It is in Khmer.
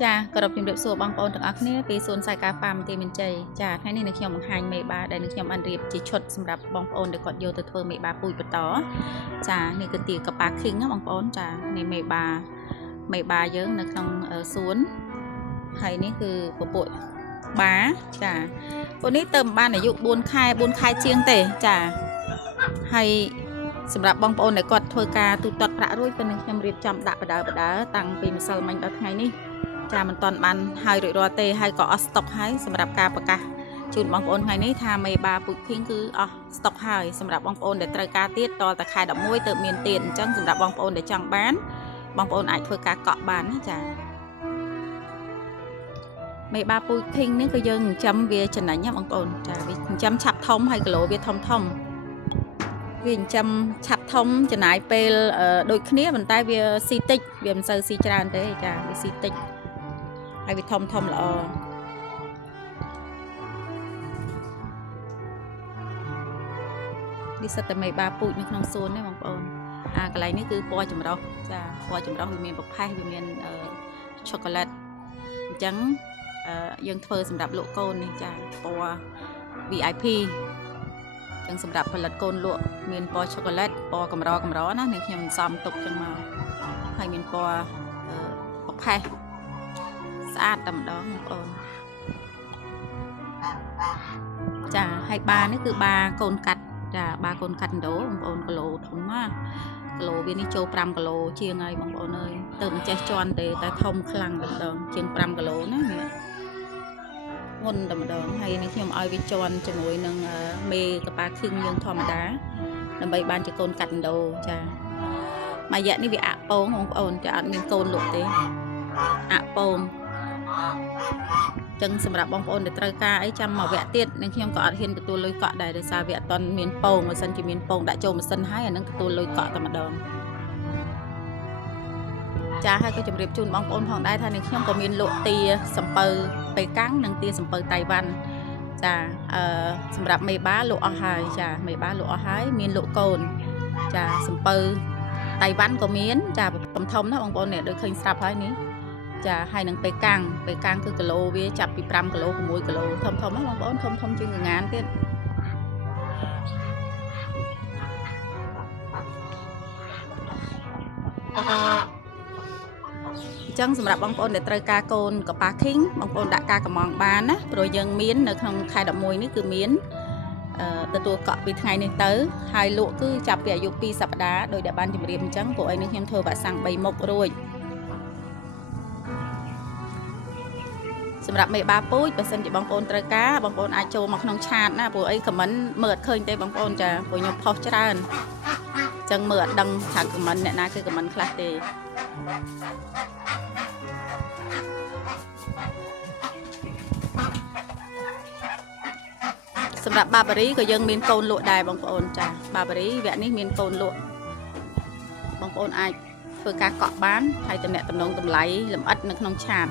ចាគោរពជំរាបសួរបងប្អូនទាំងអស់គ្នាពីសួនសាយការហ្វាមទីមានជ័យចាថ្ងៃនេះនៅខ្ញុំបង្ហាញមេបាដែលខ្ញុំបានរៀបជាឈុតសម្រាប់បងប្អូនដែលគាត់យកទៅធ្វើមេបាពូជបន្តចានេះគឺទាកប៉ាឃីងណាបងប្អូនចានេះមេបាយើងនៅក្នុងសួនហើយនេះគឺពពួកបាចាពួកនេះទៅបានអាយុ4 ខែជាងទេចាហើយសម្រាប់បងប្អូនដែលគាត់ធ្វើការទូទាត់ប្រាក់រួចពេលនេះខ្ញុំរៀបចំដាក់បដើតាំងពីម្សិលមិញដល់ថ្ងៃនេះចាមិនទាន់បានហើយរួចរាល់ទេហើយក៏អស់ស្តុកហើយសម្រាប់ការប្រកាសជូនបងប្អូនថ្ងៃនេះថាមេបាពូជឃីងគឺអស់ស្តុកហើយសម្រាប់បងប្អូនដែលត្រូវការទៀតតតែខែ11ទៅមានទៀតអញ្ចឹងសម្រាប់បងប្អូនដែលចង់បានបងប្អូនអាចធ្វើការកក់បានណាចាមេបាពូជឃីងនេះគឺយើងចិញ្ចឹមវាចំណេញណាបងប្អូនចាវាចិញ្ចឹមឆាប់ធំហើយគីឡូវាធំវាចិញ្ចឹមឆាប់ធំចំណាយពេលដូចគ្នាប៉ុន្តែវាស៊ីតិចវាមិនសូវស៊ីច្រើនទេចាវាស៊ីតិចហើយវាធំល្អនេះសិតតែមេបាពូជនៅក្នុងសួននេះបងប្អូនកន្លែងនេះគឺពណ៌ចម្រុះចាពណ៌ចម្រុះវាមានប្រផេះវាមានឆូកូឡេតអញ្ចឹងយើងធ្វើសម្រាប់លក់កូននេះចាពណ៌ VIP ចឹងសម្រាប់ផលិតកូនលក់មានពណ៌ឆូកូឡេតពណ៌កម្រណានេះខ្ញុំសំទុកចឹងមកហើយមានពណ៌ប្រផេះស្អាតតែម្ដងបងប្អូនចាហើយបានេះគឺបាកូនកាត់ចាបាកូនកាត់ដូបងប្អូនគីឡូធំណាគីឡូវានេះចូល5គីឡូជាងហើយបងប្អូនអើយទៅមិនចេះជន់ទេតែធំខ្លាំងតែម្ដងជាង5គីឡូណានេះងុនតែម្ដងហើយនេះខ្ញុំឲ្យវាជន់ជាមួយនឹងមេកប៉ាឃីងយើងធម្មតាដើម្បីបានជាកូនកាត់ដូចាមួយរយៈនេះវាអាក់ពងបងប្អូនចាអត់មានកូនលក់ទេអាក់ពងចឹងសម្រាប់បងប្អូនដែលត្រូវការអីចាំមកវគ្គទៀតនឹងខ្ញុំក៏អត់ហ៊ានទទួលលុយកក់ដែរដោយសារវាអត់ទាន់មានពងបើសិនជាមានពងដាក់ចូលម៉ាស៊ីនហើយអានឹងទទួលលុយកក់តែម្ដងចាហើយក៏ជម្រាបជូនបងប្អូនផងដែរថានេះខ្ញុំក៏មានលក់ទាសំពៅប៉េកាំងនិងទាសំពៅតៃវ៉ាន់ចាសម្រាប់មេបាលក់អស់ហើយចាមេបាលក់អស់ហើយមានលក់កូនចាសំពៅតៃវ៉ាន់ក៏មានចាធំណាបងប្អូននេះដូចឃើញស្រាប់ហើយនេះចាហើយនឹងប៉េកាំងគឺគីឡូវាចាប់ពី5គីឡូ6គីឡូធំណាបងប្អូនធំជាងកងានទៀតអញ្ចឹងសម្រាប់បងប្អូនដែលត្រូវការកូនកប៉ាឃីងបងប្អូនដាក់ការកំងបានណាព្រោះយើងមាននៅក្នុងខែ11នេះគឺមានទទួលកក់ពីថ្ងៃនេះទៅហើយលក់គឺចាប់ពីអាយុ2សប្តាហ៍ដោយដែលបានជម្រាបអញ្ចឹងពួកឯនេះខ្ញុំធ្វើវ៉ាក់សាំង3មុខរួចសម្រាប់មេបាពូជបើសិនជាបងប្អូនត្រូវការបងប្អូនអាចចូលមកក្នុងឆាតណាព្រោះអីខមមិនមើលអត់ឃើញទេបងប្អូនចាព្រោះខ្ញុំផុសច្រើនអញ្ចឹងមើលអត់ដឹងថាខមមិនអ្នកណាគឺខមមិនខ្លះទេសម្រាប់បាបារីក៏យើងមានកូនលក់ដែរបងប្អូនចាបាបារីវគ្គនេះមានកូនលក់បងប្អូនអាចធ្វើការកក់បានហើយតំណែងតម្លៃលម្អិតនៅក្នុងឆាត